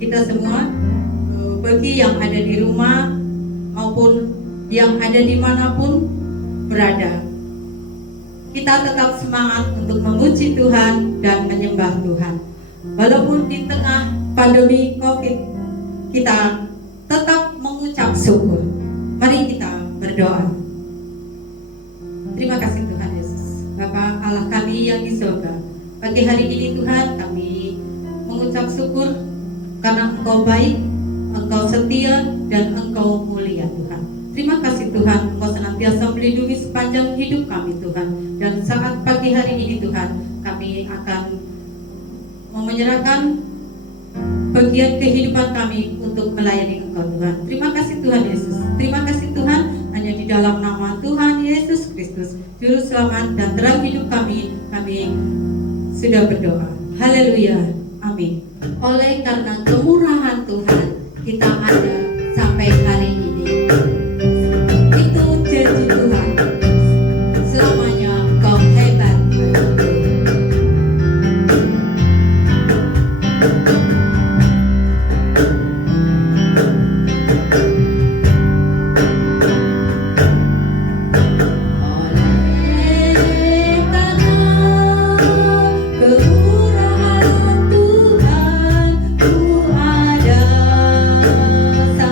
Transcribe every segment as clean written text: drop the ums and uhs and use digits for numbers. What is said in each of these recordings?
kita semua, bagi yang ada di rumah maupun yang ada dimanapun berada, kita tetap semangat untuk memuji Tuhan dan menyembah Tuhan. Walaupun di tengah pandemi COVID, kita tetap mengucap syukur. Mari kita berdoa. Terima kasih Tuhan Yesus, Bapa Allah kami yang di surga. Pagi hari ini Tuhan, kami mengucap syukur karena Engkau baik, Engkau setia, dan Engkau mulia Tuhan. Terima kasih Tuhan, Engkau senantiasa melindungi sepanjang hidup kami Tuhan. Dan saat pagi hari ini Tuhan, kami akan menyerahkan bagian kehidupan kami untuk melayani Engkau Tuhan. Terima kasih Tuhan Yesus. Terima kasih Tuhan, hanya di dalam nama Tuhan Yesus Kristus, Juru Selamat dan Terang hidup kami sudah berdoa. Haleluya. Amin. Oleh karena kemurahan Tuhan, kita ada sampai hari ini. Itu janji Tuhan. Selamanya Kau hebat. Sampai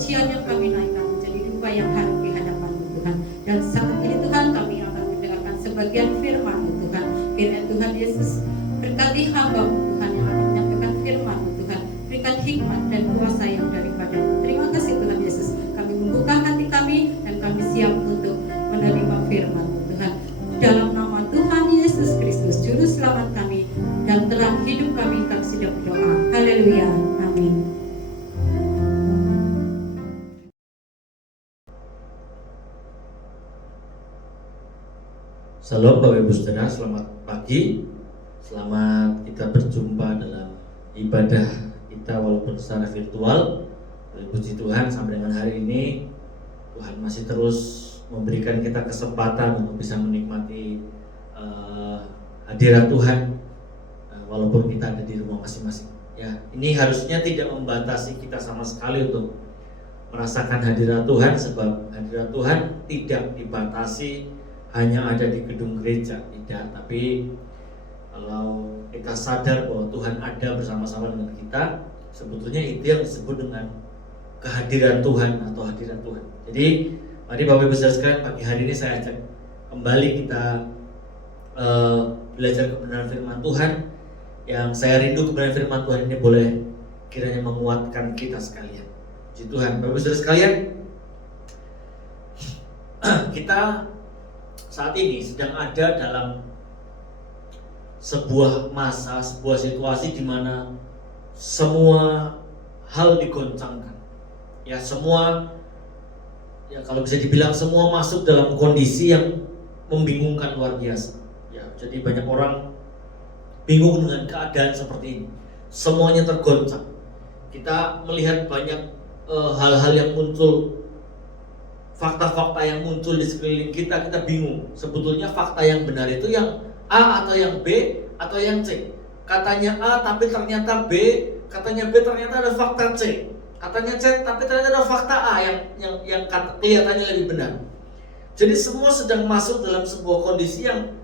kesuciannya kami naikkan menjadi dupa yang harum di hadapan-Mu Tuhan. Dan saat ini Tuhan kami akan mendengarkan sebagian firman-Mu Tuhan. Kiranya Tuhan Yesus berkati hamba-Mu Tuhan yang akan menyampaikan firman-Mu Tuhan. Berikan hikmat dan kuasa yang daripada-Mu. Terima kasih Tuhan Yesus. Kami membuka hati kami dan kami siap untuk menerima firman-Mu Tuhan. Dalam nama Tuhan Yesus Kristus, Juru Selamat kami dan terang hidup kami sudah berdoa. Haleluya. Amin. Salam Bapak Ibu Saudara, selamat pagi. Selamat kita berjumpa dalam ibadah kita walaupun secara virtual. Puji Tuhan, sampai dengan hari ini Tuhan masih terus memberikan kita kesempatan untuk bisa menikmati hadirat Tuhan walaupun kita ada di rumah masing-masing. Ya, ini harusnya tidak membatasi kita sama sekali untuk merasakan hadirat Tuhan, sebab hadirat Tuhan tidak dibatasi hanya ada di gedung gereja, tidak. Tapi kalau kita sadar bahwa Tuhan ada bersama-sama dengan kita, sebetulnya itu yang disebut dengan kehadiran Tuhan atau hadirat Tuhan. Jadi mari Bapak Ibu Saudara sekalian, pagi hari ini saya ajak kembali kita belajar kebenaran firman Tuhan. Yang saya rindu kebenaran firman Tuhan ini boleh kiranya menguatkan kita sekalian. Puji Tuhan. Bapak Ibu Saudara sekalian, kita saat ini sedang ada dalam sebuah masa, sebuah situasi di mana semua hal digoncangkan. Ya, semua, ya kalau bisa dibilang semua masuk dalam kondisi yang membingungkan luar biasa. Ya, jadi banyak orang bingung dengan keadaan seperti ini. Semuanya tergoncang. Kita melihat banyak hal-hal yang muncul, fakta-fakta yang muncul di sekeliling kita, kita bingung. Sebetulnya fakta yang benar itu yang A atau yang B atau yang C. Katanya A tapi ternyata B, katanya B ternyata ada fakta C. Katanya C tapi ternyata ada fakta A yang kelihatannya lebih benar. Jadi semua sedang masuk dalam sebuah kondisi yang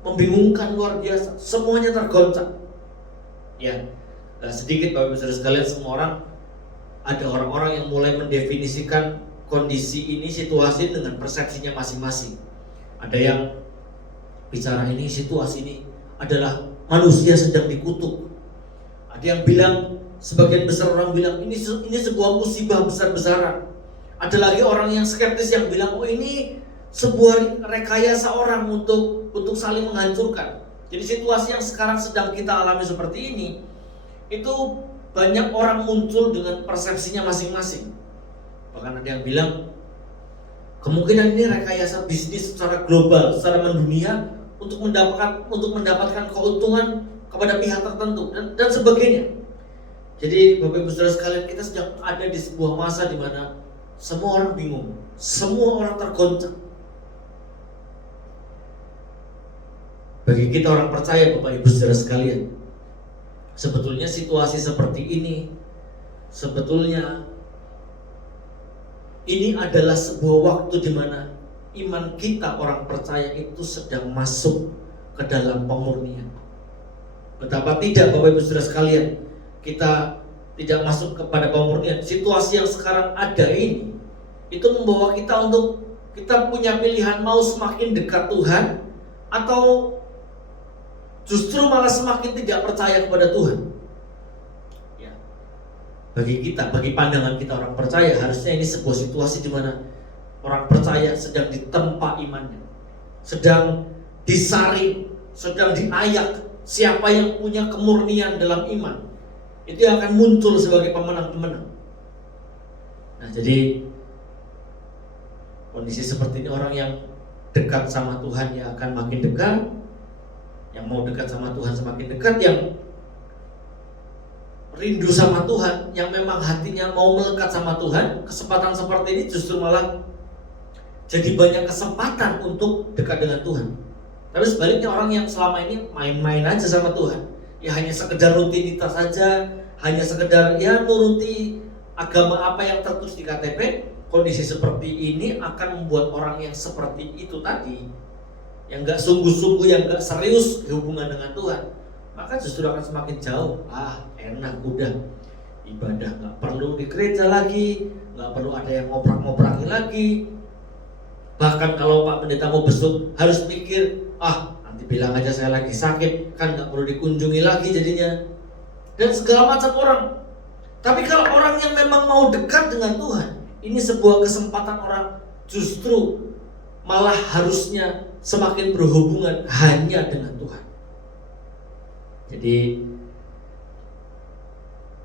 membingungkan luar biasa. Semuanya tergoncang. Ya, sedikit Bapak Ibu Saudara sekalian, semua orang, ada orang-orang yang mulai mendefinisikan kondisi ini, situasi dengan persepsinya masing-masing. Ada yang bicara ini, situasi ini adalah manusia sedang dikutuk. Ada yang bilang, sebagian besar orang bilang ini sebuah musibah besar-besaran. Ada lagi orang yang skeptis yang bilang, oh ini sebuah rekayasa orang untuk saling menghancurkan. Jadi situasi yang sekarang sedang kita alami seperti ini, itu banyak orang muncul dengan persepsinya masing-masing. Bahkan ada yang bilang kemungkinan ini rekayasa bisnis secara global, secara mendunia untuk mendapatkan keuntungan kepada pihak tertentu dan sebagainya. Jadi Bapak Ibu Saudara sekalian, kita sedang ada di sebuah masa di mana semua orang bingung, semua orang tergoncang. Bagi kita orang percaya Bapak Ibu Saudara sekalian, sebetulnya situasi seperti ini, sebetulnya ini adalah sebuah waktu di mana iman kita orang percaya itu sedang masuk ke dalam pemurnian. Betapa tidak Bapak Ibu Saudara sekalian, kita tidak masuk kepada pemurnian. Situasi yang sekarang ada ini, itu membawa kita untuk kita punya pilihan mau semakin dekat Tuhan atau justru malah semakin tidak percaya kepada Tuhan. Bagi kita, bagi pandangan kita orang percaya, harusnya ini sebuah situasi di mana orang percaya sedang ditempa imannya, sedang disaring, sedang diayak. Siapa yang punya kemurnian dalam iman, itu yang akan muncul sebagai pemenang-pemenang. Nah, jadi kondisi seperti ini, orang yang dekat sama Tuhan ya akan makin dekat, yang mau dekat sama Tuhan semakin dekat, yang rindu sama Tuhan, yang memang hatinya mau melekat sama Tuhan, kesempatan seperti ini justru malah jadi banyak kesempatan untuk dekat dengan Tuhan. Tapi sebaliknya, orang yang selama ini main-main aja sama Tuhan, ya hanya sekedar rutinitas saja, hanya sekedar ya nuruti agama apa yang tertulis di KTP, kondisi seperti ini akan membuat orang yang seperti itu tadi, yang gak sungguh-sungguh, yang gak serius hubungan dengan Tuhan, maka justru akan semakin jauh. Enak, udah Ibadah nggak perlu di gereja lagi, nggak perlu ada yang ngoprak-ngoprakin lagi. Bahkan kalau Pak Pendeta mau besuk harus mikir, nanti bilang aja saya lagi sakit, kan nggak perlu dikunjungi lagi jadinya. Dan segala macam orang. Tapi kalau orang yang memang mau dekat dengan Tuhan, ini sebuah kesempatan orang justru malah harusnya semakin berhubungan hanya dengan Tuhan. Jadi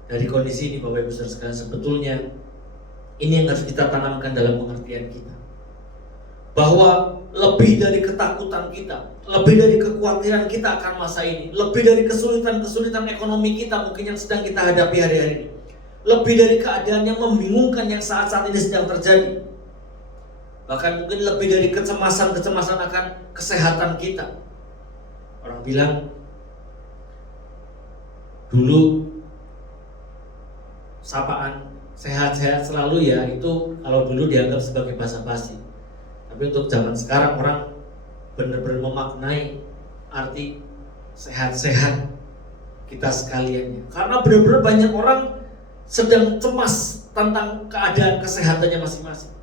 dari kondisi ini Bapak Ibu Saudara sekalian, sebetulnya ini yang harus kita tanamkan dalam pengertian kita, bahwa lebih dari ketakutan kita, lebih dari kekhawatiran kita akan masa ini, lebih dari kesulitan-kesulitan ekonomi kita mungkin yang sedang kita hadapi hari-hari ini, lebih dari keadaan yang membingungkan yang saat-saat ini sedang terjadi, bahkan mungkin lebih dari kecemasan akan kesehatan kita. Orang bilang dulu sapaan sehat-sehat selalu ya, itu kalau dulu dianggap sebagai basa-basi. Tapi untuk zaman sekarang orang benar-benar memaknai arti sehat-sehat kita sekalian. Karena benar-benar banyak orang sedang cemas tentang keadaan kesehatannya masing-masing.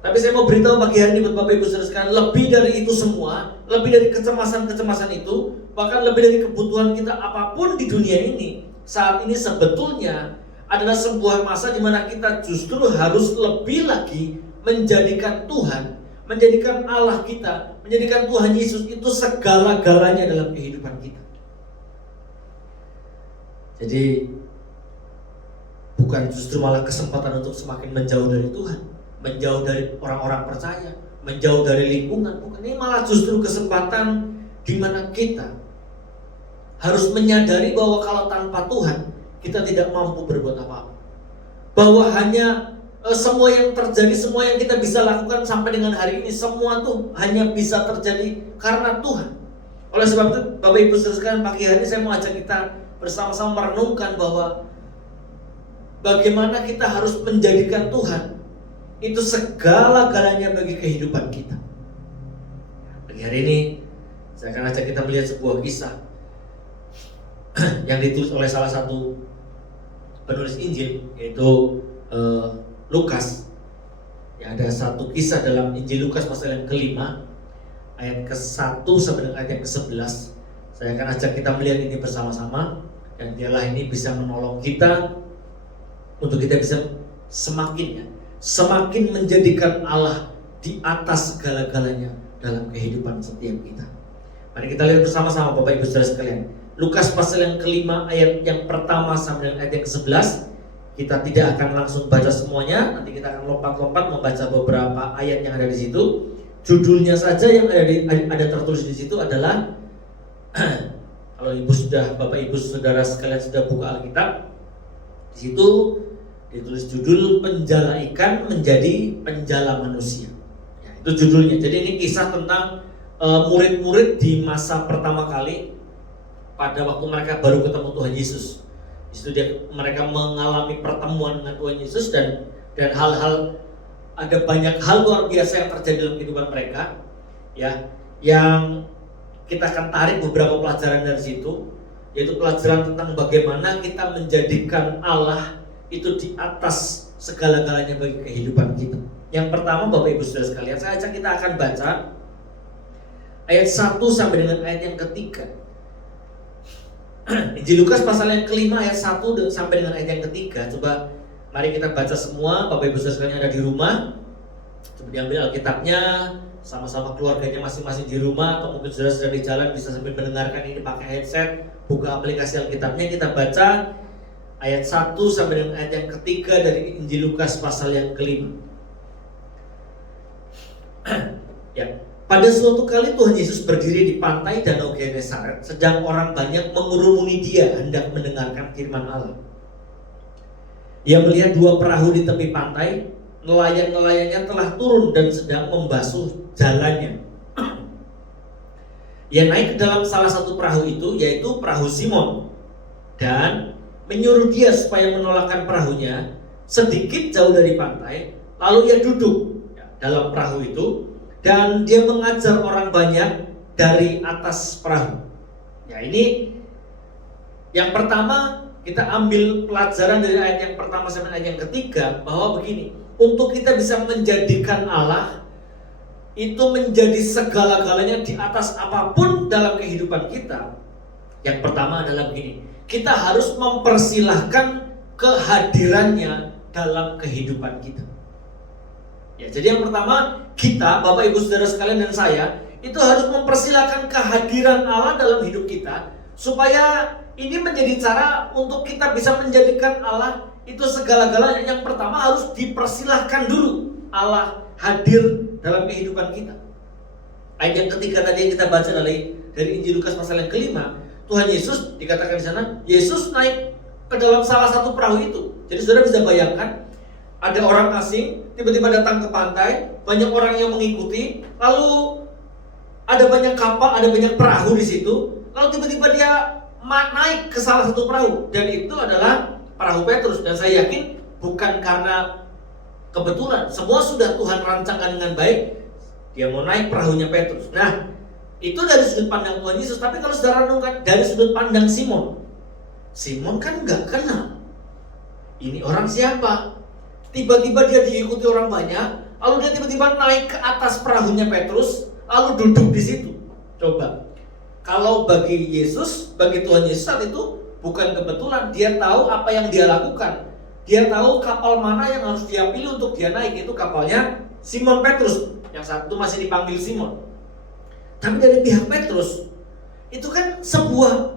Tapi saya mau beritahu pagi hari ini buat Bapak Ibu Saudara sekalian, lebih dari itu semua, lebih dari kecemasan itu, bahkan lebih dari kebutuhan kita apapun di dunia ini, saat ini sebetulnya adalah sebuah masa di mana kita justru harus lebih lagi menjadikan Tuhan, menjadikan Allah kita, menjadikan Tuhan Yesus itu segala-galanya dalam kehidupan kita. Jadi bukan justru malah kesempatan untuk semakin menjauh dari Tuhan, menjauh dari orang-orang percaya, menjauh dari lingkungan. Bukan, ini malah justru kesempatan di mana kita harus menyadari bahwa kalau tanpa Tuhan kita tidak mampu berbuat apa-apa. Bahwa hanya semua yang terjadi, semua yang kita bisa lakukan sampai dengan hari ini, semua tuh hanya bisa terjadi karena Tuhan. Oleh sebab itu Bapak Ibu Saudara sekalian, pagi hari ini saya mau ajak kita bersama-sama merenungkan bahwa bagaimana kita harus menjadikan Tuhan itu segala-galanya bagi kehidupan kita. Pagi hari ini saya akan ajak kita melihat sebuah kisah yang ditulis oleh salah satu penulis Injil, yaitu Lukas. Ya, ada satu kisah dalam Injil Lukas pasal yang kelima, ayat ke-1 sampai dengan ayat yang ke-11. Saya akan ajak kita melihat ini bersama-sama, dan biarlah ini bisa menolong kita untuk kita bisa semakin menjadikan Allah di atas segala-galanya dalam kehidupan setiap kita. Mari kita lihat bersama-sama Bapak Ibu Saudara sekalian, Lukas pasal yang kelima ayat yang pertama sampai dengan ayat yang ke-11. Kita tidak akan langsung baca semuanya, nanti kita akan lompat-lompat membaca beberapa ayat yang ada di situ. Judulnya saja yang ada tertulis di situ adalah kalau Bapak Ibu Saudara sekalian sudah buka Alkitab, di situ ditulis judul penjala ikan menjadi penjala manusia. Ya, itu judulnya. Jadi ini kisah tentang murid-murid di masa pertama kali pada waktu mereka baru ketemu Tuhan Yesus. Di situ mereka mengalami pertemuan dengan Tuhan Yesus dan ada banyak hal luar biasa yang terjadi dalam kehidupan mereka, ya, yang kita akan tarik beberapa pelajaran dari situ, yaitu pelajaran tentang bagaimana kita menjadikan Allah itu di atas segala-galanya bagi kehidupan kita. Yang pertama Bapak Ibu Saudara sekalian, saya ajak kita akan baca ayat 1 sampai dengan ayat yang ketiga. Injil Lukas pasal yang kelima ayat 1 sampai dengan ayat yang ketiga. Coba mari kita baca semua. Bapak Ibu Saudara sekalian yang ada di rumah, coba diambil Alkitabnya, sama-sama keluarganya masing-masing di rumah, atau mungkin saudara sedang di jalan bisa sambil mendengarkan ini pakai headset, buka aplikasi Alkitabnya, kita baca ayat 1 sampai dengan ayat yang ketiga dari Injil Lukas pasal yang kelima. Ya. Pada suatu kali Tuhan Yesus berdiri di pantai Danau Genesaret, sedang orang banyak mengurumuni dia hendak mendengarkan firman Allah. Ia melihat dua perahu di tepi pantai, nelayan-nelayannya telah turun dan sedang membasuh jalannya. Ia naik ke dalam salah satu perahu itu, yaitu perahu Simon, dan menyuruh dia supaya menolakkan perahunya sedikit jauh dari pantai. Lalu ia duduk dalam perahu itu dan dia mengajar orang banyak dari atas perahu. Ya, ini yang pertama, kita ambil pelajaran dari ayat yang pertama sampai ayat yang ketiga bahwa begini, untuk kita bisa menjadikan Allah itu menjadi segala-galanya di atas apapun dalam kehidupan kita. Yang pertama adalah begini, kita harus mempersilahkan kehadirannya dalam kehidupan kita. Ya, jadi yang pertama, kita, Bapak Ibu Saudara sekalian dan saya, itu harus mempersilahkan kehadiran Allah dalam hidup kita, supaya ini menjadi cara untuk kita bisa menjadikan Allah itu segala-galanya. Yang pertama harus dipersilahkan dulu Allah hadir dalam kehidupan kita. Ayat yang ketiga tadi yang kita baca dari Injil Lukas pasal yang kelima, Tuhan Yesus dikatakan di sana, Yesus naik ke dalam salah satu perahu itu. Jadi saudara bisa bayangkan, ada orang asing tiba-tiba datang ke pantai, banyak orang yang mengikuti, lalu ada banyak kapal, ada banyak perahu di situ, lalu tiba-tiba dia naik ke salah satu perahu, dan itu adalah perahu Petrus. Dan saya yakin bukan karena kebetulan, semua sudah Tuhan rancangkan dengan baik. Dia mau naik perahunya Petrus. Nah, itu dari sudut pandang Tuhan Yesus. Tapi kalau saudara renungkan dari sudut pandang Simon, Simon kan nggak kenal ini orang siapa. Tiba-tiba dia diikuti orang banyak, lalu dia tiba-tiba naik ke atas perahunya Petrus, lalu duduk di situ. Coba, kalau bagi Yesus, bagi Tuhan Yesus saat itu bukan kebetulan, dia tahu apa yang dia lakukan. Dia tahu kapal mana yang harus dia pilih untuk dia naik, itu kapalnya Simon Petrus, yang saat itu masih dipanggil Simon. Tapi dari pihak Petrus, itu kan sebuah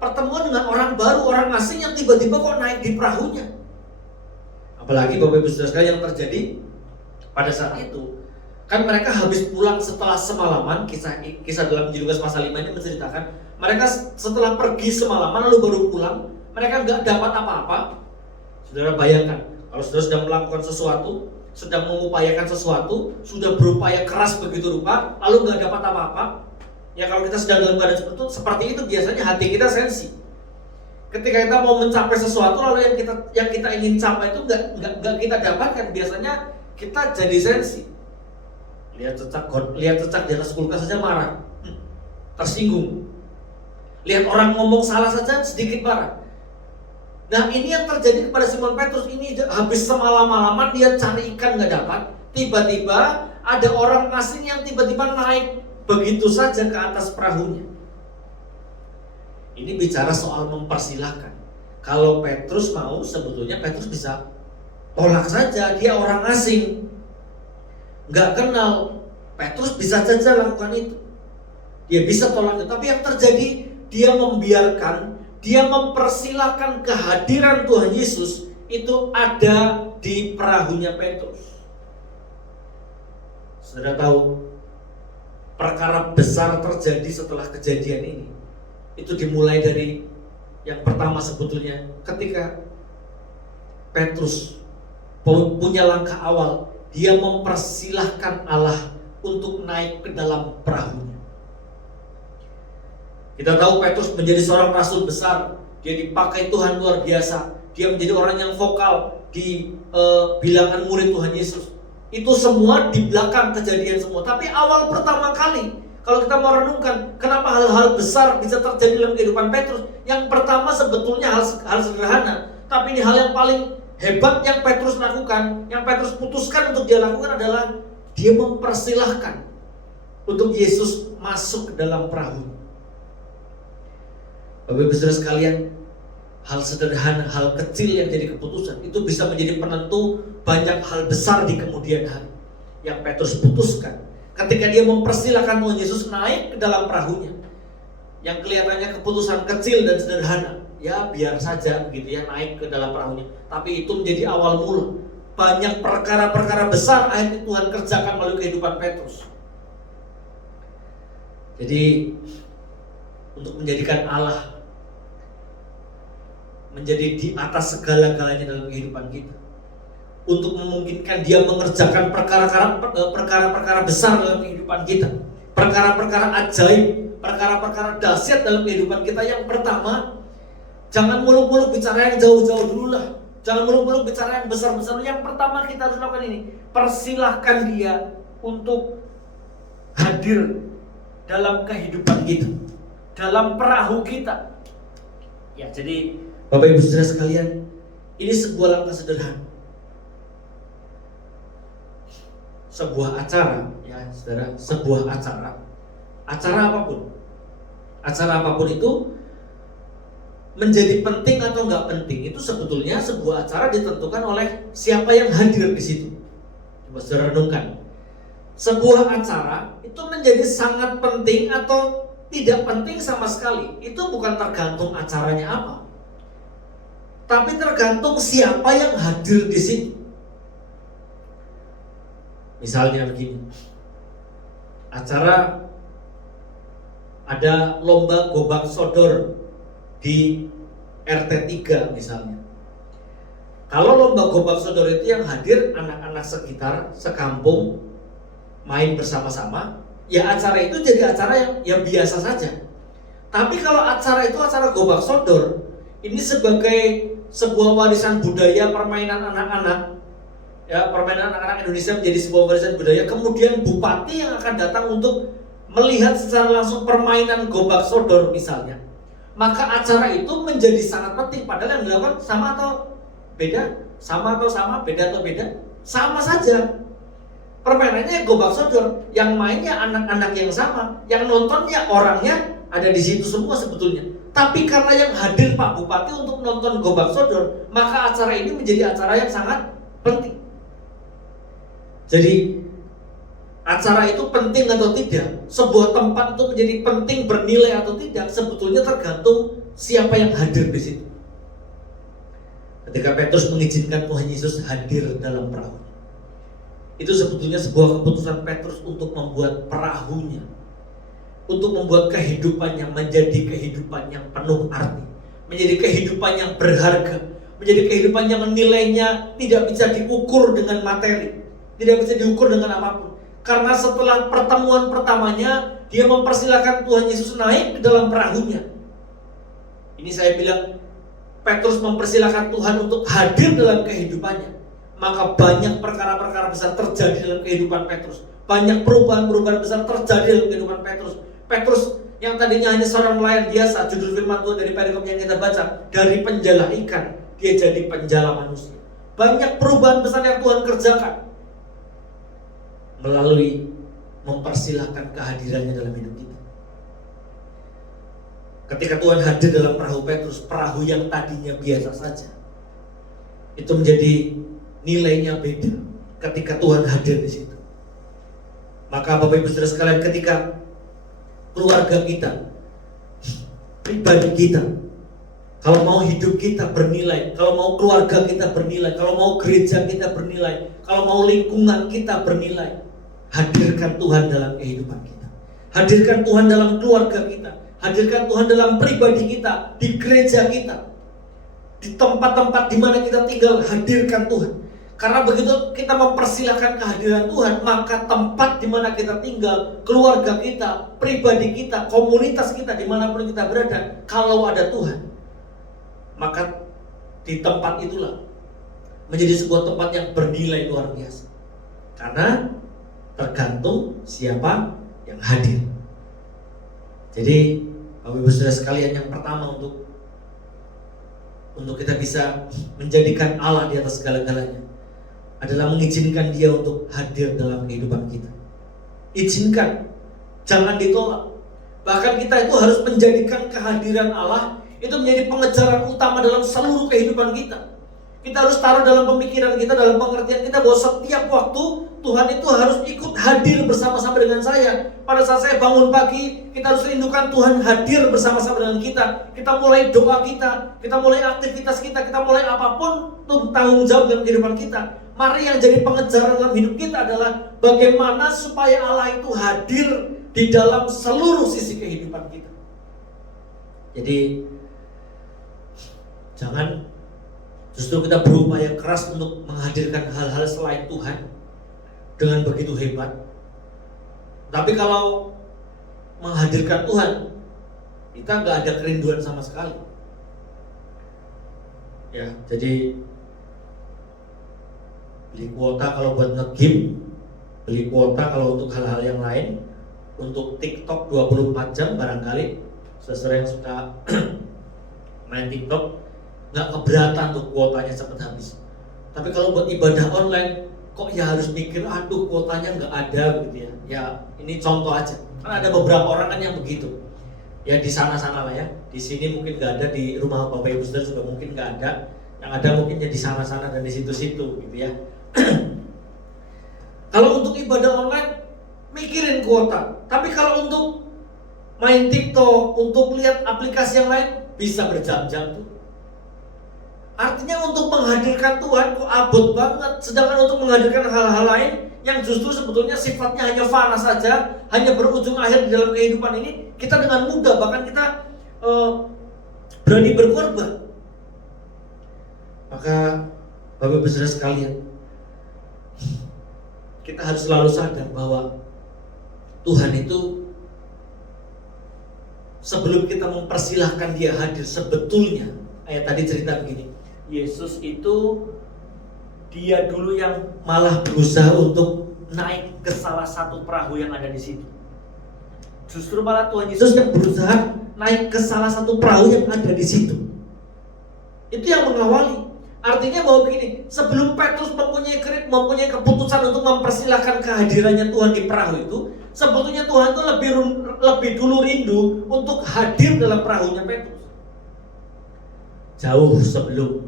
pertemuan dengan orang baru, orang asing yang tiba-tiba kok naik di perahunya. Apalagi Bapak Ibu Saudara sekalian yang terjadi pada saat itu, kan mereka habis pulang setelah semalaman. Kisah dalam Injil Lukas pasal 5 ini menceritakan mereka setelah pergi semalaman lalu baru pulang, mereka nggak dapat apa-apa. Saudara bayangkan, kalau saudara sudah melakukan sesuatu, sudah mengupayakan sesuatu, sudah berupaya keras begitu rupa, lalu nggak dapat apa-apa. Ya kalau kita sedang dalam keadaan seperti itu biasanya hati kita sensi. Ketika kita mau mencapai sesuatu, lalu yang kita ingin capai itu nggak kita dapatkan, biasanya kita jadi sensi. Lihat cecak di atas kulkas saja marah, tersinggung. Lihat orang ngomong salah saja sedikit marah. Nah, ini yang terjadi kepada Simon Petrus. Ini habis semalam-malaman dia cari ikan nggak dapat. Tiba-tiba ada orang asing yang tiba-tiba naik begitu saja ke atas perahunya. Ini bicara soal mempersilahkan. Kalau Petrus mau, sebetulnya Petrus bisa tolak saja. Dia orang asing, nggak kenal. Petrus bisa saja lakukan itu. Dia bisa tolak itu. Tapi yang terjadi, dia membiarkan, dia mempersilahkan kehadiran Tuhan Yesus itu ada di perahunya Petrus. Saudara tahu, perkara besar terjadi setelah kejadian ini. Itu dimulai dari yang pertama sebetulnya, ketika Petrus punya langkah awal, dia mempersilahkan Allah untuk naik ke dalam perahunya. Kita tahu Petrus menjadi seorang rasul besar, dia dipakai Tuhan luar biasa, dia menjadi orang yang vokal di bilangan murid Tuhan Yesus. Itu semua di belakang kejadian semua. Tapi awal pertama kali, kalau kita mau renungkan, kenapa hal-hal besar bisa terjadi dalam kehidupan Petrus? Yang pertama sebetulnya hal sederhana, tapi ini hal yang paling hebat yang Petrus lakukan, yang Petrus putuskan untuk dia lakukan adalah dia mempersilahkan untuk Yesus masuk ke dalam perahu. Bapak Ibu Saudara sekalian, hal sederhana, hal kecil yang jadi keputusan itu bisa menjadi penentu banyak hal besar di kemudian hari. Yang Petrus putuskan ketika dia mempersilahkan Tuhan Yesus naik ke dalam perahunya, yang kelihatannya keputusan kecil dan sederhana, ya biar saja begitu ya naik ke dalam perahunya. Tapi itu menjadi awal mula banyak perkara-perkara besar akhirnya Tuhan kerjakan melalui kehidupan Petrus. Jadi untuk menjadikan Allah menjadi di atas segala-galanya dalam kehidupan kita, untuk memungkinkan dia mengerjakan perkara-perkara besar dalam kehidupan kita, perkara-perkara ajaib, perkara-perkara dahsyat dalam kehidupan kita. Yang pertama, jangan muluk-muluk bicara yang jauh-jauh dulu lah, jangan muluk-muluk bicara yang besar-besar. Yang pertama kita harus lakukan ini, persilahkan dia untuk hadir dalam kehidupan kita, dalam perahu kita. Ya, jadi Bapak Ibu Saudara sekalian, ini sebuah langkah sederhana. Sebuah acara, ya saudara, sebuah acara apapun itu menjadi penting atau nggak penting, itu sebetulnya sebuah acara ditentukan oleh siapa yang hadir di situ. Coba saudara renungkan, sebuah acara itu menjadi sangat penting atau tidak penting sama sekali, itu bukan tergantung acaranya apa, tapi tergantung siapa yang hadir di situ. Misalnya begini, acara ada lomba gobak sodor di RT 3 misalnya. Kalau lomba gobak sodor itu yang hadir anak-anak sekitar, sekampung, main bersama-sama, ya acara itu jadi acara yang biasa saja. Tapi kalau acara itu acara gobak sodor, ini sebagai sebuah warisan budaya permainan anak-anak, ya, permainan anak-anak Indonesia menjadi sebuah warisan budaya. Kemudian bupati yang akan datang untuk melihat secara langsung permainan gobak sodor misalnya, maka acara itu menjadi sangat penting. Padahal yang dilakukan sama atau beda? Sama atau sama? Beda atau beda? Sama saja. Permainannya gobak sodor, yang mainnya anak-anak yang sama, yang nontonnya orangnya ada di situ semua sebetulnya. Tapi karena yang hadir Pak Bupati untuk nonton gobak sodor, maka acara ini menjadi acara yang sangat penting. Jadi acara itu penting atau tidak, sebuah tempat itu menjadi penting, bernilai atau tidak, sebetulnya tergantung siapa yang hadir di situ. Ketika Petrus mengizinkan Tuhan Yesus hadir dalam perahu, itu sebetulnya sebuah keputusan Petrus untuk membuat perahunya, untuk membuat kehidupannya menjadi kehidupan yang penuh arti, menjadi kehidupan yang berharga, menjadi kehidupan yang nilainya tidak bisa diukur dengan materi, tidak bisa diukur dengan apapun. Karena setelah pertemuan pertamanya, dia mempersilahkan Tuhan Yesus naik ke dalam perahunya. Ini saya bilang, Petrus mempersilahkan Tuhan untuk hadir dalam kehidupannya. Maka banyak perkara-perkara besar terjadi dalam kehidupan Petrus. Banyak perubahan-perubahan besar terjadi dalam kehidupan Petrus. Petrus yang tadinya hanya seorang nelayan biasa, judul firman Tuhan dari perikop yang kita baca, dari penjala ikan, dia jadi penjala manusia. Banyak perubahan besar yang Tuhan kerjakan melalui mempersilahkan kehadirannya dalam hidup kita. Ketika Tuhan hadir dalam perahu Petrus, perahu yang tadinya biasa saja, itu menjadi nilainya beda ketika Tuhan hadir di situ. Maka Bapak Ibu Saudara sekalian, ketika keluarga kita, pribadi kita, kalau mau hidup kita bernilai, kalau mau keluarga kita bernilai, kalau mau gereja kita bernilai, kalau mau lingkungan kita bernilai, hadirkan Tuhan dalam kehidupan kita. Hadirkan Tuhan dalam keluarga kita. Hadirkan Tuhan dalam pribadi kita, di gereja kita, di tempat-tempat di mana kita tinggal, hadirkan Tuhan. Karena begitu kita mempersilahkan kehadiran Tuhan, maka tempat di mana kita tinggal, keluarga kita, pribadi kita, komunitas kita, dimanapun kita berada, kalau ada Tuhan, maka di tempat itulah menjadi sebuah tempat yang bernilai luar biasa. Karena tergantung siapa yang hadir. Jadi Bapak Ibu Saudara sekalian, yang pertama untuk kita bisa menjadikan Allah di atas segala-galanya adalah mengizinkan Dia untuk hadir dalam kehidupan kita. Izinkan, jangan ditolak. Bahkan kita itu harus menjadikan kehadiran Allah itu menjadi pengejaran utama dalam seluruh kehidupan kita. Kita harus taruh dalam pemikiran kita, dalam pengertian kita, bahwa setiap waktu Tuhan itu harus ikut hadir bersama-sama dengan saya. Pada saat saya bangun pagi, kita harus rindukan Tuhan hadir bersama-sama dengan kita. Kita mulai doa kita mulai aktivitas kita mulai apapun untuk tanggung jawab dalam kehidupan kita. Mari yang jadi pengejaran dalam hidup kita adalah bagaimana supaya Allah itu hadir di dalam seluruh sisi kehidupan kita. Jadi jangan justru kita berupaya keras untuk menghadirkan hal-hal selain Tuhan dengan begitu hebat. Tapi kalau menghadirkan Tuhan, kita nggak ada kerinduan sama sekali. Ya, jadi beli kuota kalau buat nge-game, beli kuota kalau untuk hal-hal yang lain, untuk TikTok 24 jam barangkali, seseorang yang suka main TikTok, nggak keberatan tuh kuotanya cepet habis. Tapi kalau buat ibadah online, kok ya harus mikir, aduh kuotanya nggak ada gitu ya. Ya ini contoh aja. Kan ada beberapa orang kan yang begitu. Ya di sana-sana lah ya. Di sini mungkin nggak ada, di rumah Bapak Ibu Saudara juga mungkin nggak ada. Yang ada mungkin ya di sana-sana dan di situ-situ gitu ya. Kalau untuk ibadah online, mikirin kuota. Tapi kalau untuk main TikTok, untuk lihat aplikasi yang lain, bisa berjam-jam tuh. Artinya untuk menghadirkan Tuhan kok abot banget. Sedangkan untuk menghadirkan hal-hal lain yang justru sebetulnya sifatnya hanya fana saja, hanya berujung akhir di dalam kehidupan ini, kita dengan mudah bahkan kita berani berkorban. Maka Bapak Ibu Saudara sekalian, kita harus selalu sadar bahwa Tuhan itu sebelum kita mempersilahkan Dia hadir, sebetulnya ayat tadi cerita begini, Yesus itu Dia dulu yang malah berusaha untuk naik ke salah satu perahu yang ada di situ. Justru malah Tuhan Yesus yang berusaha naik ke salah satu perahu yang ada di situ. Itu yang mengawali. Artinya bahwa begini, sebelum Petrus mempunyai keputusan untuk mempersilahkan kehadirannya Tuhan di perahu itu, sebetulnya Tuhan itu lebih dulu rindu untuk hadir dalam perahunya Petrus. Jauh sebelum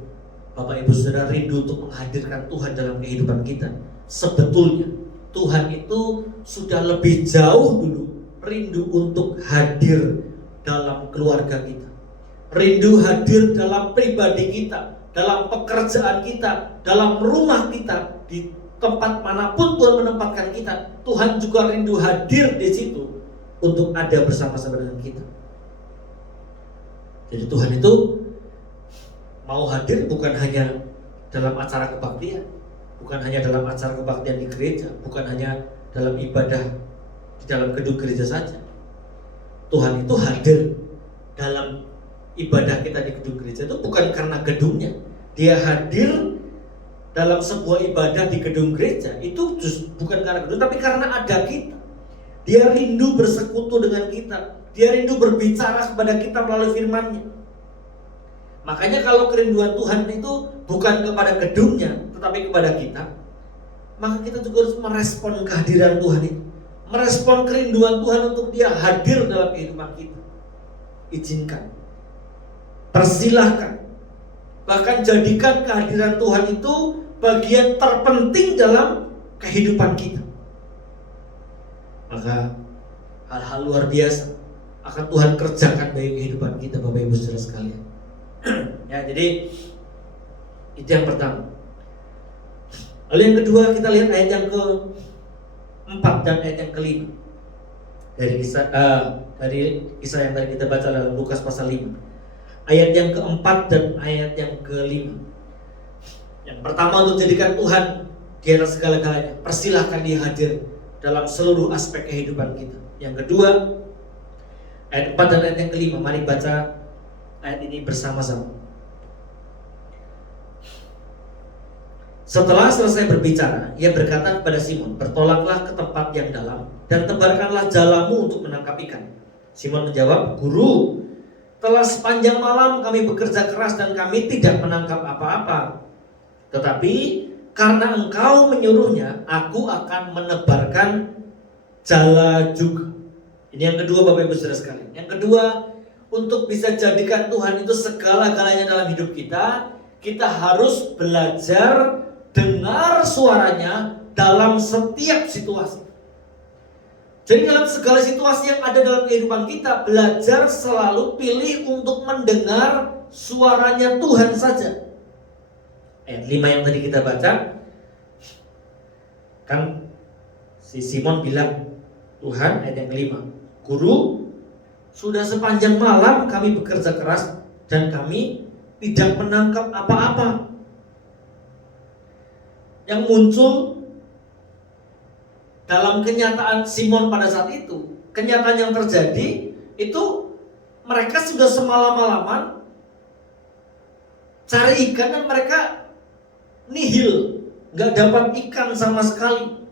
Bapak Ibu Saudara rindu untuk menghadirkan Tuhan dalam kehidupan kita, sebetulnya Tuhan itu sudah lebih jauh dulu rindu untuk hadir dalam keluarga kita, rindu hadir dalam pribadi kita, dalam pekerjaan kita, dalam rumah kita, di tempat manapun Tuhan menempatkan kita. Tuhan juga rindu hadir di situ untuk ada bersama-sama dengan kita. Jadi Tuhan itu mau hadir bukan hanya dalam acara kebaktian, bukan hanya dalam acara kebaktian di gereja, bukan hanya dalam ibadah di dalam gedung gereja saja. Tuhan itu hadir dalam ibadah kita di gedung gereja itu bukan karena gedungnya. Dia hadir dalam sebuah ibadah di gedung gereja itu bukan karena gedung, tapi karena ada kita. Dia rindu bersekutu dengan kita. Dia rindu berbicara kepada kita melalui firman-Nya. Makanya kalau kerinduan Tuhan itu bukan kepada gedungnya, tetapi kepada kita, maka kita juga harus merespon kehadiran Tuhan itu, merespon kerinduan Tuhan untuk Dia hadir dalam kehidupan kita. Izinkan, persilahkan, bahkan jadikan kehadiran Tuhan itu bagian terpenting dalam kehidupan kita. Maka hal-hal luar biasa akan Tuhan kerjakan bagi kehidupan kita, Bapak Ibu Saudara sekalian. Ya, jadi itu yang pertama. Lalu yang kedua, kita lihat ayat yang ke-4 dan ayat yang ke-5 dari kisah yang tadi kita baca dalam Lukas pasal 5. Ayat yang ke-4 dan ayat yang ke-5. Yang pertama, untuk jadikan Tuhan di atas segala-galanya, persilahkan Dia hadir dalam seluruh aspek kehidupan kita. Yang kedua, ayat 4 dan ayat yang ke-5. Mari baca ayat ini bersama-sama. Setelah selesai berbicara, Ia berkata kepada Simon, "Bertolaklah ke tempat yang dalam dan tebarkanlah jalamu untuk menangkap ikan." Simon menjawab, "Guru, telah sepanjang malam kami bekerja keras dan kami tidak menangkap apa-apa. Tetapi karena Engkau menyuruhnya, aku akan menebarkan jala juga." Ini yang kedua, Bapak Ibu Saudara sekalian. Yang kedua, untuk bisa jadikan Tuhan itu segala-galanya dalam hidup kita, kita harus belajar dengar suaranya dalam setiap situasi. Jadi dalam segala situasi yang ada dalam kehidupan kita, belajar selalu pilih untuk mendengar suaranya Tuhan saja. Ayat 5 yang tadi kita baca, kan si Simon bilang, "Tuhan," ayat yang ke-5, "Guru, sudah sepanjang malam kami bekerja keras dan kami tidak menangkap apa-apa." Yang muncul dalam kenyataan Simon pada saat itu, kenyataan yang terjadi itu, mereka sudah semalam-malaman cari ikan dan mereka nihil, gak dapat ikan sama sekali.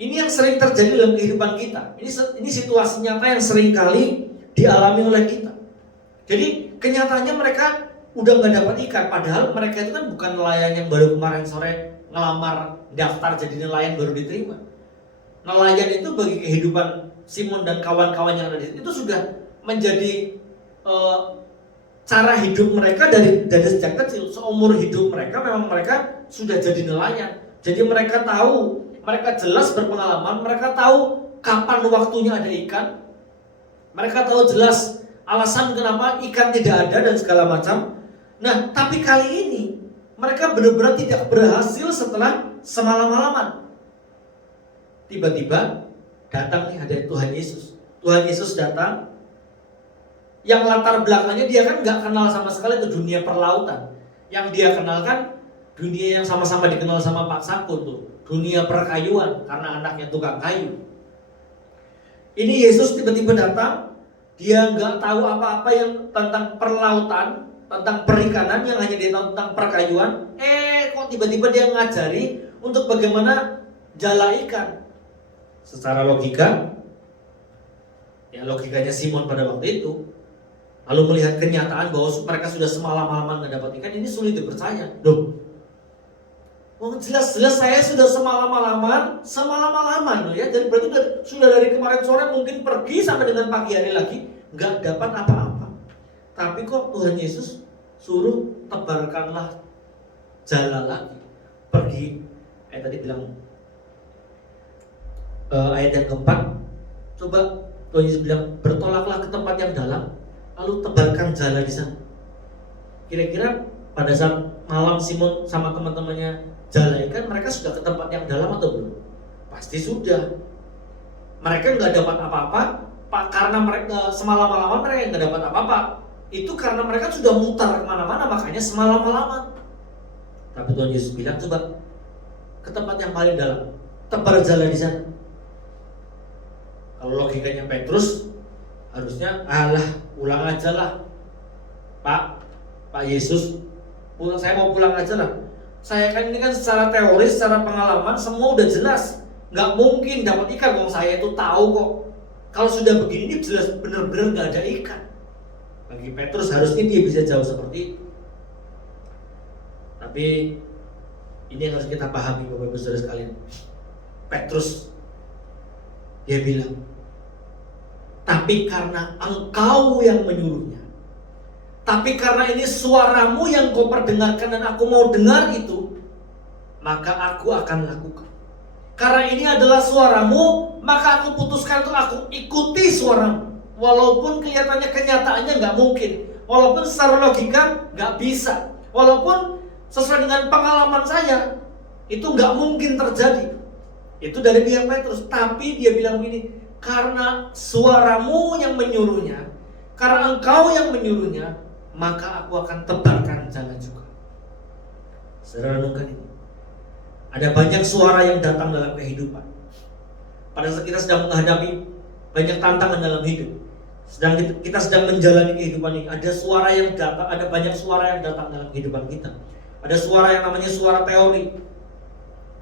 Ini yang sering terjadi dalam kehidupan kita. Ini situasi nyata yang sering kali dialami oleh kita. Jadi kenyataannya mereka udah nggak dapat ikan, padahal mereka itu kan bukan nelayan yang baru kemarin sore ngelamar daftar jadi nelayan baru diterima. Nelayan itu bagi kehidupan Simon dan kawan-kawan yang ada di situ itu sudah menjadi cara hidup mereka dari sejak kecil. Seumur hidup mereka memang mereka sudah jadi nelayan. Jadi mereka tahu, mereka jelas berpengalaman, mereka tahu kapan waktunya ada ikan. Mereka tahu jelas alasan kenapa ikan tidak ada dan segala macam. Nah, tapi kali ini mereka benar-benar tidak berhasil setelah semalam-malaman. Tiba-tiba datang nih ada Tuhan Yesus. Tuhan Yesus datang. Yang latar belakangnya dia kan nggak kenal sama sekali itu dunia perlautan. Yang dia kenal kan dunia yang sama-sama dikenal sama Pak Sakun tuh, dunia perkayuan karena anaknya tukang kayu. Ini Yesus tiba-tiba datang, dia nggak tahu apa-apa yang tentang perlautan, tentang perikanan, yang hanya dia tahu tentang perkayuan. Kok tiba-tiba dia ngajari untuk bagaimana jala ikan. Secara logika, ya logikanya Simon pada waktu itu, lalu melihat kenyataan bahwa mereka sudah semalam-malaman nggak dapat ikan, ini sulit dipercaya. Loh, jelas-jelas saya sudah semalam-malaman loh ya. Jadi berarti sudah dari kemarin sore mungkin pergi sampai dengan pagi hari lagi nggak dapat apa-apa. Tapi kok Tuhan Yesus suruh tebarkanlah jala lagi, pergi. Tadi bilang ayat yang keempat, coba Tuhan Yesus bilang bertolaklah ke tempat yang dalam, lalu tebarkan jala di sana. Kira-kira pada saat malam Simon sama teman-temannya jala ikan, mereka sudah ke tempat yang dalam atau belum? Pasti sudah. Mereka nggak dapat apa-apa, karena mereka semalam-malaman mereka nggak dapat apa-apa. Itu karena mereka sudah mutar kemana-mana, makanya semalam-malaman. Tapi Tuhan Yesus bilang coba ke tempat yang paling dalam, tebar jala di sana. Kalau logikanya Petrus harusnya ulang aja lah, Pak Yesus, saya mau pulang aja lah. Saya kan ini kan secara teoris, secara pengalaman semua udah jelas, nggak mungkin dapat ikan. Wong saya itu tahu kok. Kalau sudah begini jelas benar-benar nggak ada ikan. Bagi Petrus harusnya dia bisa jawab seperti itu. Tapi ini yang harus kita pahami Bapak Ibu Saudara sekalian. Petrus dia bilang, tapi karena engkau yang menyuruhnya, tapi karena ini suaramu yang kau perdengarkan dan aku mau dengar itu, maka aku akan lakukan. Karena ini adalah suaramu, maka aku putuskan untuk aku ikuti suaramu. Walaupun kelihatannya kenyataannya nggak mungkin, walaupun secara logika nggak bisa, walaupun sesuai dengan pengalaman saya itu nggak mungkin terjadi. Itu dari pihak Petrus. Tapi dia bilang begini, karena suaramu yang menyuruhnya, karena engkau yang menyuruhnya, maka aku akan tebarkan jala juga. Saudara renungkan ini. Ada banyak suara yang datang dalam kehidupan. Pada saat kita sedang menghadapi banyak tantangan dalam hidup, kita sedang menjalani kehidupan ini, ada suara yang datang, ada banyak suara yang datang dalam kehidupan kita. Ada suara yang namanya suara teori,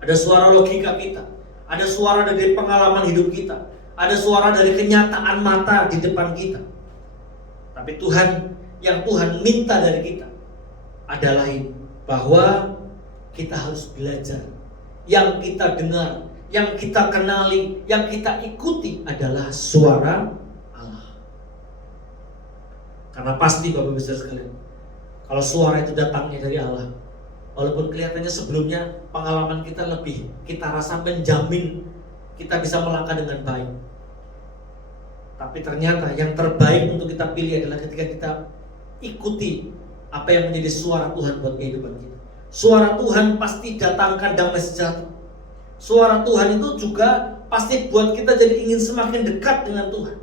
ada suara logika kita, ada suara dari pengalaman hidup kita, ada suara dari kenyataan mata di depan kita. Tapi yang Tuhan minta dari kita adalah ini, bahwa kita harus belajar. Yang kita dengar, yang kita kenali, yang kita ikuti adalah suara Allah. Karena pasti Bapak Ibu Saudara sekalian, kalau suara itu datangnya dari Allah, walaupun kelihatannya sebelumnya pengalaman kita lebih, kita rasa menjamin kita bisa melangkah dengan baik, tapi ternyata yang terbaik untuk kita pilih adalah ketika kita ikuti apa yang menjadi suara Tuhan buat kehidupan kita. Suara Tuhan pasti datangkan damai sejahtera. Suara Tuhan itu juga pasti buat kita jadi ingin semakin dekat dengan Tuhan.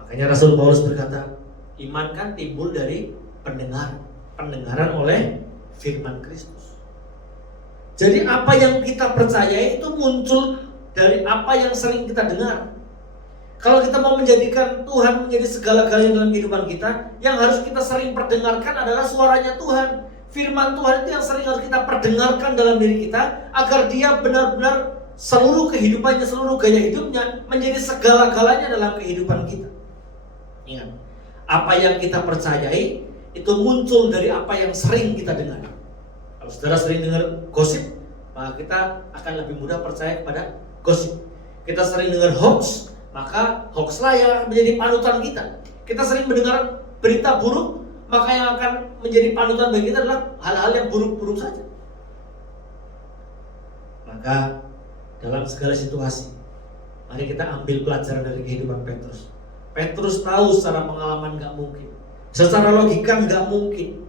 Makanya Rasul Paulus berkata, iman kan timbul dari pendengaran oleh firman Kristus. Jadi apa yang kita percaya itu muncul dari apa yang sering kita dengar. Kalau kita mau menjadikan Tuhan menjadi segala-galanya dalam kehidupan kita, yang harus kita sering perdengarkan adalah suaranya Tuhan. Firman Tuhan itu yang sering harus kita perdengarkan dalam diri kita, agar dia benar-benar seluruh kehidupannya, seluruh gaya hidupnya menjadi segala-galanya dalam kehidupan kita. Ingat, apa yang kita percayai itu muncul dari apa yang sering kita dengar. Kalau saudara sering dengar gosip, maka kita akan lebih mudah percaya kepada gosip. Kita sering dengar hoax, maka hoaxlah yang akan menjadi panutan kita. Kita sering mendengar berita buruk, maka yang akan menjadi panutan bagi kita adalah hal-hal yang buruk-buruk saja. Maka dalam segala situasi, mari kita ambil pelajaran dari kehidupan Petrus. Petrus tahu secara pengalaman gak mungkin, secara logika gak mungkin,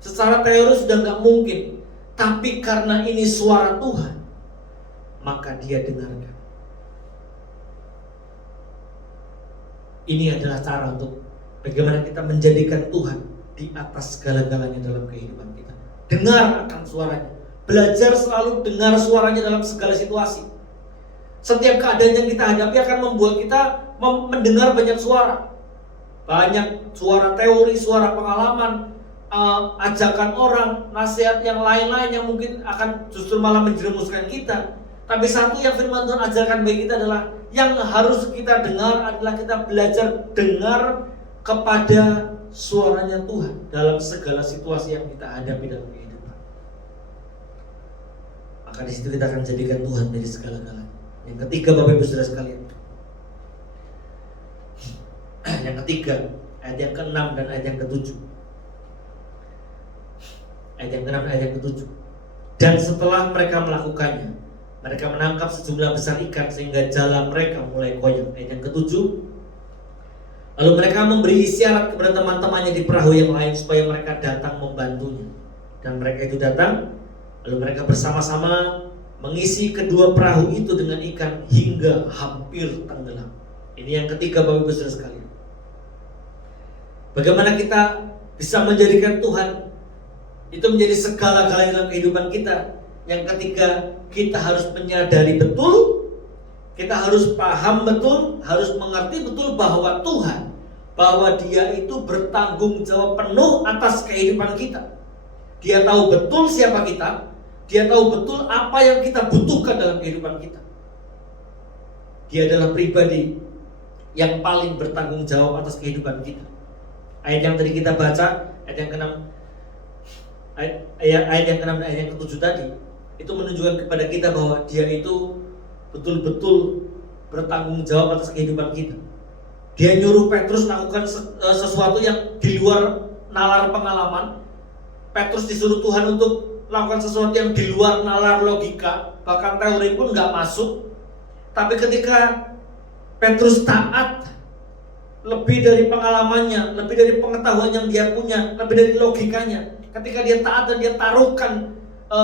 secara teori sudah gak mungkin, tapi karena ini suara Tuhan, maka dia dengarkan. Ini adalah cara untuk bagaimana kita menjadikan Tuhan di atas segala-galanya dalam kehidupan kita. Dengar akan suaranya, belajar selalu dengar suaranya dalam segala situasi. Setiap keadaan yang kita hadapi akan membuat kita mendengar banyak suara. Banyak suara teori, suara pengalaman, ajakan orang, nasihat yang lain-lain yang mungkin akan justru malah menjerumuskan kita. Tapi satu yang firman Tuhan ajarkan bagi kita adalah yang harus kita dengar adalah kita belajar dengar kepada suaranya Tuhan dalam segala situasi yang kita hadapi dalam kehidupan. Maka di situ kita akan jadikan Tuhan dari segala-galanya. Yang ketiga, Bapak Ibu Saudara sekalian, yang ketiga, ayat yang ke-6 dan ayat yang ke-7. Ayat yang ke-6 dan ayat yang ke-7. Dan setelah mereka melakukannya, mereka menangkap sejumlah besar ikan sehingga jala mereka mulai goyang. Ayat yang ke-7. Lalu mereka memberi isyarat kepada teman-temannya di perahu yang lain supaya mereka datang membantunya. Dan mereka itu datang, lalu mereka bersama-sama mengisi kedua perahu itu dengan ikan hingga hampir tenggelam. Ini yang ketiga, Bapak Ibu Saudara sekalian. Bagaimana kita bisa menjadikan Tuhan itu menjadi segala-galanya dalam kehidupan kita. Yang ketiga, kita harus menyadari betul, kita harus paham betul, harus mengerti betul bahwa Tuhan, bahwa Dia itu bertanggung jawab penuh atas kehidupan kita. Dia tahu betul siapa kita, Dia tahu betul apa yang kita butuhkan dalam kehidupan kita. Dia adalah pribadi yang paling bertanggung jawab atas kehidupan kita. Ayat yang tadi kita baca, ayat yang ke-6, ayat yang ke-6 dan ayat yang ke-7 tadi, itu menunjukkan kepada kita bahwa Dia itu betul-betul bertanggung jawab atas kehidupan kita. Dia nyuruh Petrus melakukan sesuatu yang di luar nalar pengalaman. Petrus disuruh Tuhan untuk melakukan sesuatu yang di luar nalar logika, bahkan teori pun gak masuk. Tapi ketika Petrus taat, lebih dari pengalamannya, lebih dari pengetahuan yang dia punya, lebih dari logikanya, ketika dia taat dan dia taruhkan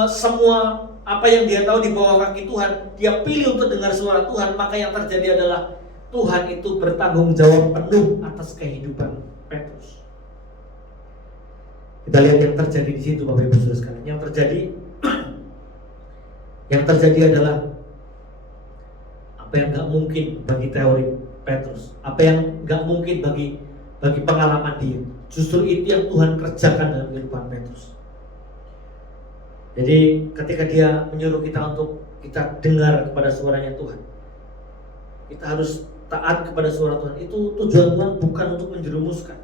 semua apa yang dia tahu di bawah kaki Tuhan, dia pilih untuk dengar suara Tuhan, maka yang terjadi adalah Tuhan itu bertanggung jawab penuh atas kehidupan Petrus. Kita lihat yang terjadi di situ, Bapak Ibu Saudara sekalian. Yang terjadi adalah apa yang nggak mungkin bagi teori Petrus, apa yang nggak mungkin bagi pengalaman dia. Justru itu yang Tuhan kerjakan dalam kehidupan Petrus. Jadi ketika Dia menyuruh kita untuk kita dengar kepada suaranya Tuhan, kita harus taat kepada suara Tuhan. Itu tujuan Tuhan bukan untuk menjerumuskan,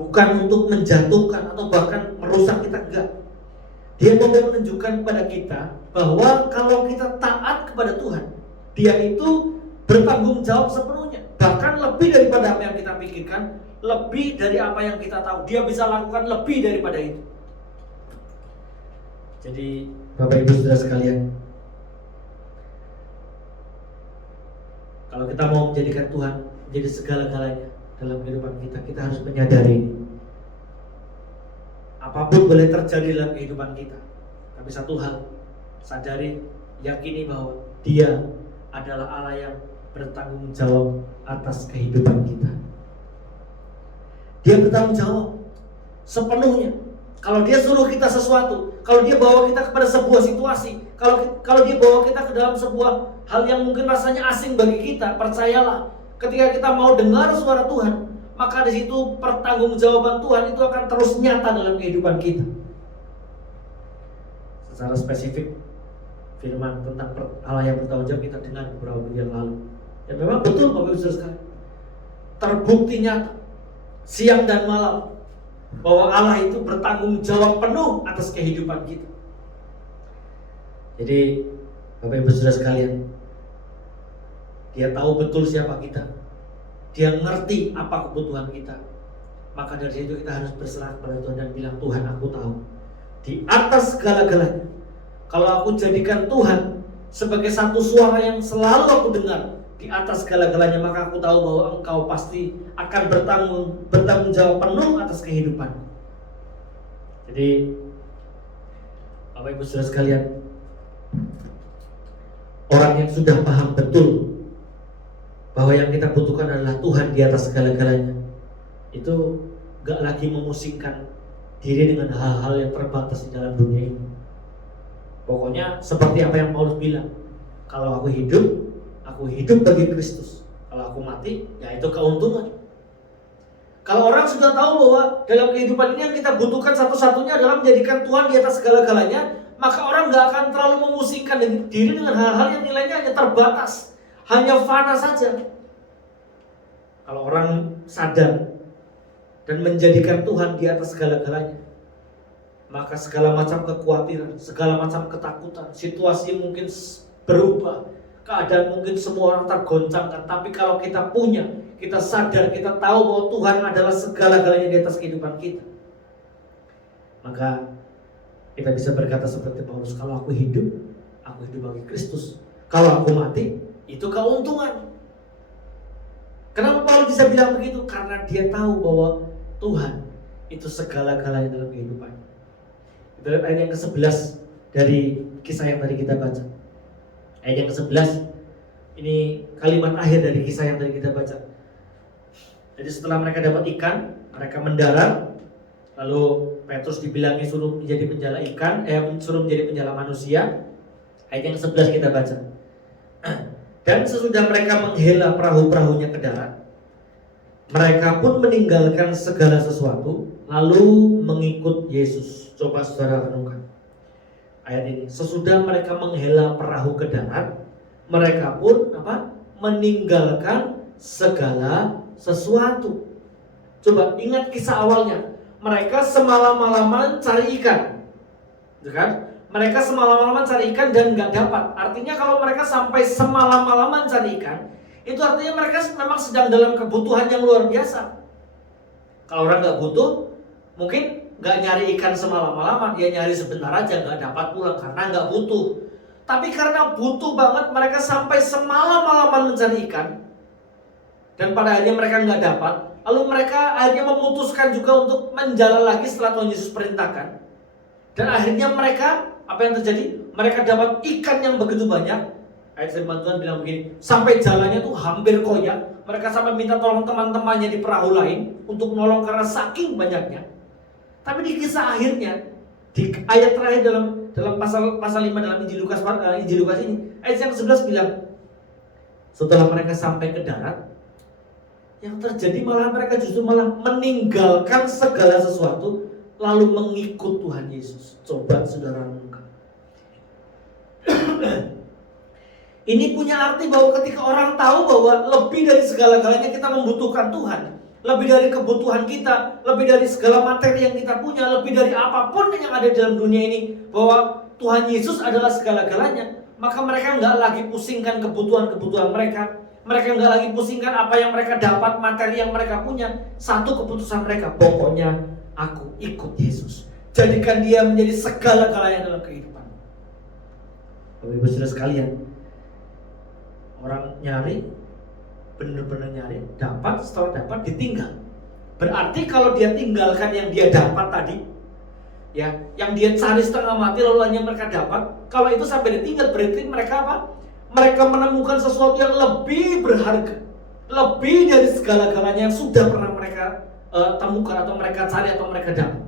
bukan untuk menjatuhkan atau bahkan merusak kita, enggak. Dia mau menunjukkan kepada kita bahwa kalau kita taat kepada Tuhan, Dia itu bertanggung jawab sepenuhnya, bahkan lebih daripada apa yang kita pikirkan, lebih dari apa yang kita tahu. Dia bisa lakukan lebih daripada itu. Jadi Bapak Ibu Saudara sekalian, kalau kita mau menjadikan Tuhan menjadi segala-galanya dalam kehidupan kita, kita harus menyadari ini. Apapun boleh terjadi dalam kehidupan kita, tapi satu hal, sadari, yakini bahwa Dia adalah Allah yang bertanggung jawab atas kehidupan kita. Dia bertanggung jawab sepenuhnya. Kalau Dia suruh kita sesuatu, kalau Dia bawa kita kepada sebuah situasi, kalau Dia bawa kita ke dalam sebuah hal yang mungkin rasanya asing bagi kita, percayalah, ketika kita mau dengar suara Tuhan, maka di situ pertanggungjawaban Tuhan itu akan terus nyata dalam kehidupan kita. Secara spesifik, firman tentang Allah yang bertanggung jawab kita dengar beberapa minggu yang lalu. Dan memang betul Bapak Ibu Saudara sekalian. terbukti nyata siang dan malam bahwa Allah itu bertanggung jawab penuh atas kehidupan kita. Jadi Bapak Ibu Saudara sekalian, Dia tahu betul siapa kita, Dia ngerti apa kebutuhan kita. Maka dari situ kita harus berserah kepada Tuhan dan bilang, Tuhan, aku tahu di atas segala-galanya, kalau aku jadikan Tuhan sebagai satu suara yang selalu aku dengar di atas segala-galanya, maka aku tahu bahwa Engkau pasti akan bertanggung jawab penuh atas kehidupan. Jadi Bapak Ibu Saudara sekalian, orang yang sudah paham betul bahwa yang kita butuhkan adalah Tuhan di atas segala-galanya, itu gak lagi memusingkan diri dengan hal-hal yang terbatas di dalam dunia ini. Pokoknya seperti apa yang Paulus bilang, kalau aku hidup bagi Kristus. Kalau aku mati, ya itu keuntungan. Kalau orang sudah tahu bahwa dalam kehidupan ini yang kita butuhkan satu-satunya adalah menjadikan Tuhan di atas segala-galanya, maka orang gak akan terlalu memusingkan diri dengan hal-hal yang nilainya hanya terbatas, hanya fana saja. Kalau orang sadar dan menjadikan Tuhan di atas segala-galanya, maka segala macam kekhawatiran, segala macam ketakutan, situasi mungkin berubah, keadaan mungkin semua orang tergoncangkan. Tapi kalau kita punya, kita sadar, kita tahu bahwa Tuhan adalah segala-galanya di atas kehidupan kita, maka kita bisa berkata seperti Paulus, kalau aku hidup bagi Kristus. Kalau aku mati, itu keuntungan. Kenapa Paulus bisa bilang begitu? Karena dia tahu bahwa Tuhan itu segala-galanya dalam kehidupannya. Kita lihat ayat yang ke-11 dari kisah yang tadi kita baca. Ayat yang ke-11, ini kalimat akhir dari kisah yang tadi kita baca. Jadi setelah mereka dapat ikan, mereka mendarat, lalu Petrus dibilangi suruh menjadi penjala ikan, suruh menjadi penjala manusia. Ayat yang ke-11 kita baca. Dan sesudah mereka menghela perahu-perahunya ke darat, mereka pun meninggalkan segala sesuatu, lalu mengikut Yesus. Coba saudara renungkan ayat ini. Sesudah mereka menghela perahu ke darat, mereka pun meninggalkan segala sesuatu. Coba ingat kisah awalnya. Mereka semalam-malaman cari ikan, kan? Mereka semalam-malaman cari ikan dan nggak dapat. Artinya kalau mereka sampai semalam-malaman cari ikan, itu artinya mereka memang sedang dalam kebutuhan yang luar biasa. Kalau orang nggak butuh, mungkin nggak nyari ikan semalam-malaman, dia nyari sebentar aja, nggak dapat pulang karena nggak butuh. Tapi karena butuh banget, mereka sampai semalam-malaman mencari ikan, dan pada akhirnya mereka nggak dapat. Lalu mereka akhirnya memutuskan juga untuk menjalan lagi setelah Tuhan Yesus perintahkan. Dan akhirnya mereka, apa yang terjadi? Mereka dapat ikan yang begitu banyak. Ayat firman Tuhan bilang begini, sampai jalannya tuh hampir koyak. Mereka sampai minta tolong teman-temannya di perahu lain untuk nolong karena saking banyaknya. Tapi di kisah akhirnya, di ayat terakhir dalam pasal 5 dalam Injil Lukas ini, ayat yang ke-11 bilang, setelah mereka sampai ke darat, yang terjadi malah mereka justru malah meninggalkan segala sesuatu, lalu mengikut Tuhan Yesus. Coba saudara renungkan. Ini punya arti bahwa ketika orang tahu bahwa lebih dari segala-galanya kita membutuhkan Tuhan, lebih dari kebutuhan kita, lebih dari segala materi yang kita punya, lebih dari apapun yang ada dalam dunia ini, bahwa Tuhan Yesus adalah segala-galanya, maka mereka nggak lagi pusingkan kebutuhan-kebutuhan mereka. Mereka nggak lagi pusingkan apa yang mereka dapat, materi yang mereka punya. Satu keputusan mereka, pokoknya aku ikut Yesus. Jadikan dia menjadi segala-galanya dalam kehidupan. Bapak Ibu Saudara sekalian, orang nyari, benar-benar nyari, dapat, setelah dapat ditinggal. Berarti kalau dia tinggalkan yang dia dapat tadi, ya, yang dia cari setengah mati lalu hanya mereka dapat, kalau itu sampai ditinggal, berarti mereka apa? Mereka menemukan sesuatu yang lebih berharga, lebih dari segala-galanya yang sudah pernah mereka temukan atau mereka cari atau mereka dapat.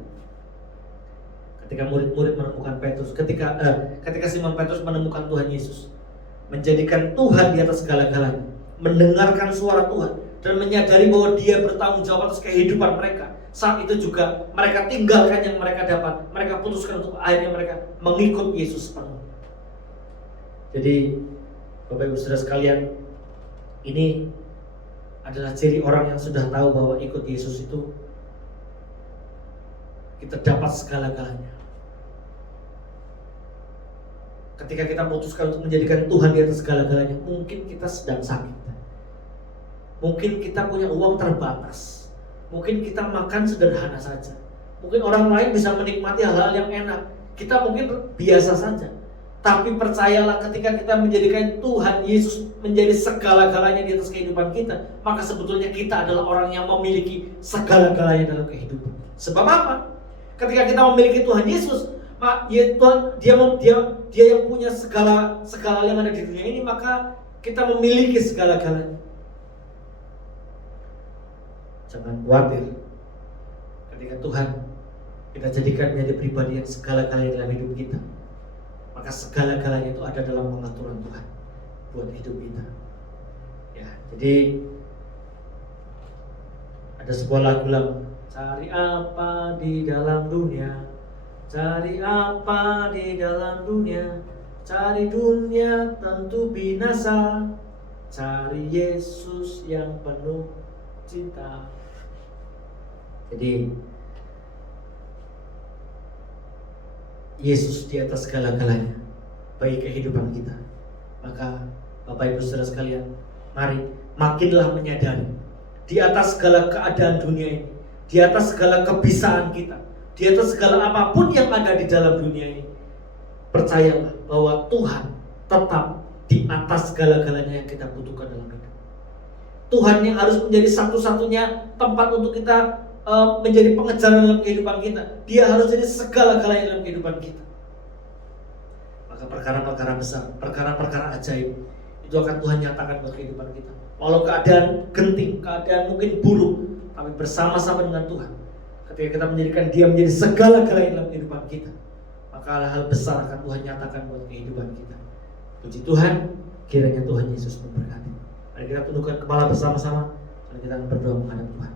Ketika murid-murid menemukan Petrus, ketika Simon Petrus menemukan Tuhan Yesus, menjadikan Tuhan di atas segala-galanya, mendengarkan suara Tuhan dan menyadari bahwa dia bertanggung jawab atas kehidupan mereka. Saat itu juga mereka tinggalkan yang mereka dapat, mereka putuskan untuk akhirnya mereka mengikut Yesus penuh. Jadi Bapak Ibu Saudara sekalian, ini adalah ciri orang yang sudah tahu bahwa ikut Yesus itu kita dapat segala-galanya. Ketika kita putuskan untuk menjadikan Tuhan di atas segala-galanya, mungkin kita sedang sakit, mungkin kita punya uang terbatas, mungkin kita makan sederhana saja, mungkin orang lain bisa menikmati hal-hal yang enak, kita mungkin biasa saja. Tapi percayalah, ketika kita menjadikan Tuhan Yesus menjadi segala-galanya di atas kehidupan kita, maka sebetulnya kita adalah orang yang memiliki segala-galanya dalam kehidupan. Sebab apa? Ketika kita memiliki Tuhan Yesus, Tuhan, dia yang punya segala yang ada di dunia ini, maka kita memiliki segala-galanya. Jangan khawatir, ketika Tuhan kita jadikan menjadi pribadi yang segala-galanya dalam hidup kita, maka segala-galanya itu ada dalam pengaturan Tuhan buat hidup kita. Ya, jadi ada sebuah lagu lama, cari apa di dalam dunia, cari apa di dalam dunia, cari dunia tentu binasa, cari Yesus yang penuh cinta. Jadi Yesus di atas segala-galanya bagi kehidupan kita. Maka Bapak Ibu Saudara sekalian, mari makinlah menyadari di atas segala keadaan dunia ini, di atas segala kebisaan kita, di atas segala apapun yang ada di dalam dunia ini, percayalah bahwa Tuhan tetap di atas segala-galanya yang kita butuhkan dalam hidup. Tuhan yang harus menjadi satu-satunya tempat untuk kita menjadi pengejaran dalam kehidupan kita. Dia harus jadi segala-galanya dalam kehidupan kita. Maka perkara-perkara besar, perkara-perkara ajaib itu akan Tuhan nyatakan buat kehidupan kita. Walau keadaan genting, keadaan mungkin buruk, tapi bersama-sama dengan Tuhan, ketika kita menjadikan Dia menjadi segala-galanya dalam kehidupan kita, maka hal-hal besar akan Tuhan nyatakan buat kehidupan kita. Puji Tuhan, kiranya Tuhan Yesus memberkati. Mari kita tundukkan kepala bersama-sama dan kita akan berdoa menghadap Tuhan.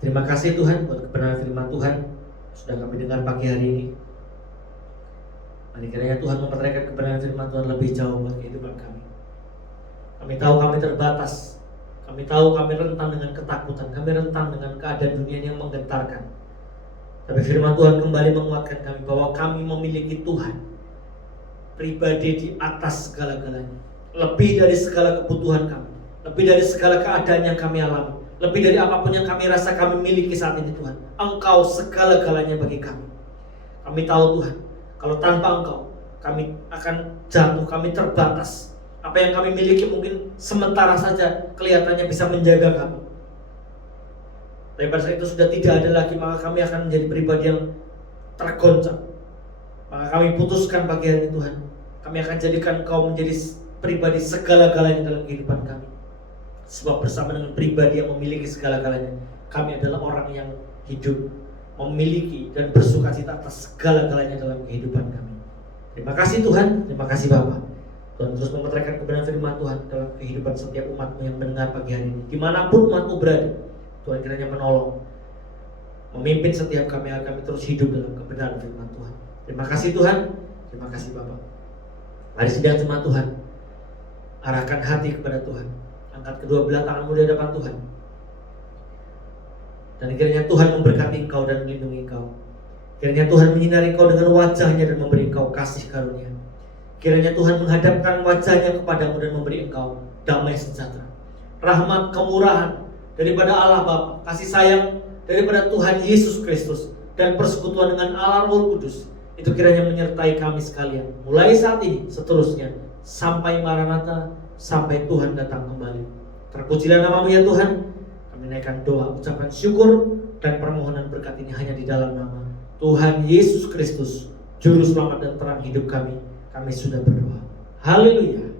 Terima kasih Tuhan buat kebenaran firman Tuhan sudah kami dengar pagi hari ini. Mari kiranya Tuhan memperteraikan kebenaran firman Tuhan lebih jauh buat kehidupan kami. Kami tahu kami terbatas, kami tahu kami rentan dengan ketakutan, kami rentan dengan keadaan dunia yang menggentarkan. Tapi firman Tuhan kembali menguatkan kami bahwa kami memiliki Tuhan pribadi di atas segala-galanya, lebih dari segala kebutuhan kami, lebih dari segala keadaan yang kami alami, lebih dari apapun yang kami rasa kami miliki saat ini. Tuhan, Engkau segala-galanya bagi kami. Kami tahu Tuhan, kalau tanpa Engkau kami akan jatuh, kami terbatas. Apa yang kami miliki mungkin sementara saja kelihatannya bisa menjaga kami, tapi pada saat itu sudah tidak ada lagi, maka kami akan menjadi pribadi yang tergoncang. Maka kami putuskan pagi hari ini Tuhan, kami akan jadikan Engkau menjadi pribadi segala-galanya dalam kehidupan kami. Sebab bersama dengan pribadi yang memiliki segala-galanya, kami adalah orang yang hidup, memiliki dan bersukacita atas segala-galanya dalam kehidupan kami. Terima kasih Tuhan, terima kasih Bapa. Tuhan terus memeteraikan kebenaran firman Tuhan dalam kehidupan setiap umat-Mu yang mendengar pagi hari ini. Dimanapun umat-Mu berada, Tuhan kiranya menolong, memimpin setiap kami agar kami terus hidup dalam kebenaran firman Tuhan. Terima kasih Tuhan, terima kasih Bapa. Mari sidang jemaat Tuhan, arahkan hati kepada Tuhan, angkat kedua belah tanganmu di hadapan Tuhan, dan kiranya Tuhan memberkati engkau dan melindungi engkau. Kiranya Tuhan menyinari engkau dengan wajahnya dan memberi engkau kasih karunia. Kiranya Tuhan menghadapkan wajahnya kepadamu dan memberi engkau damai sejahtera, rahmat, kemurahan daripada Allah Bapa, kasih sayang daripada Tuhan Yesus Kristus, dan persekutuan dengan Allah Roh Kudus itu kiranya menyertai kami sekalian, mulai saat ini seterusnya sampai Maranatha, sampai Tuhan datang kembali. Terpujilah nama-Mu ya Tuhan. Kami naikkan doa, ucapan syukur dan permohonan berkat ini hanya di dalam nama Tuhan Yesus Kristus, Juru Selamat dan terang hidup kami. Kami sudah berdoa. Haleluya.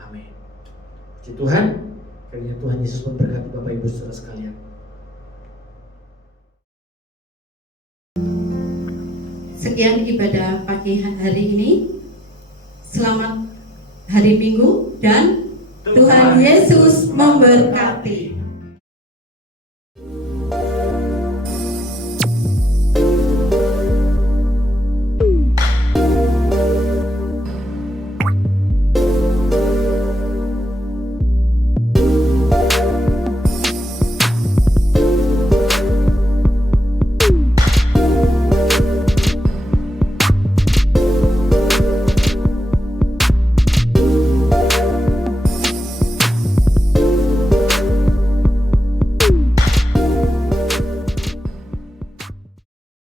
Amin. Puji Tuhan. Kiranya Tuhan Yesus memberkati Bapak Ibu Saudara sekalian. Sekian ibadah pagi hari ini. Selamat hari Minggu dan Tuhan Yesus memberkati.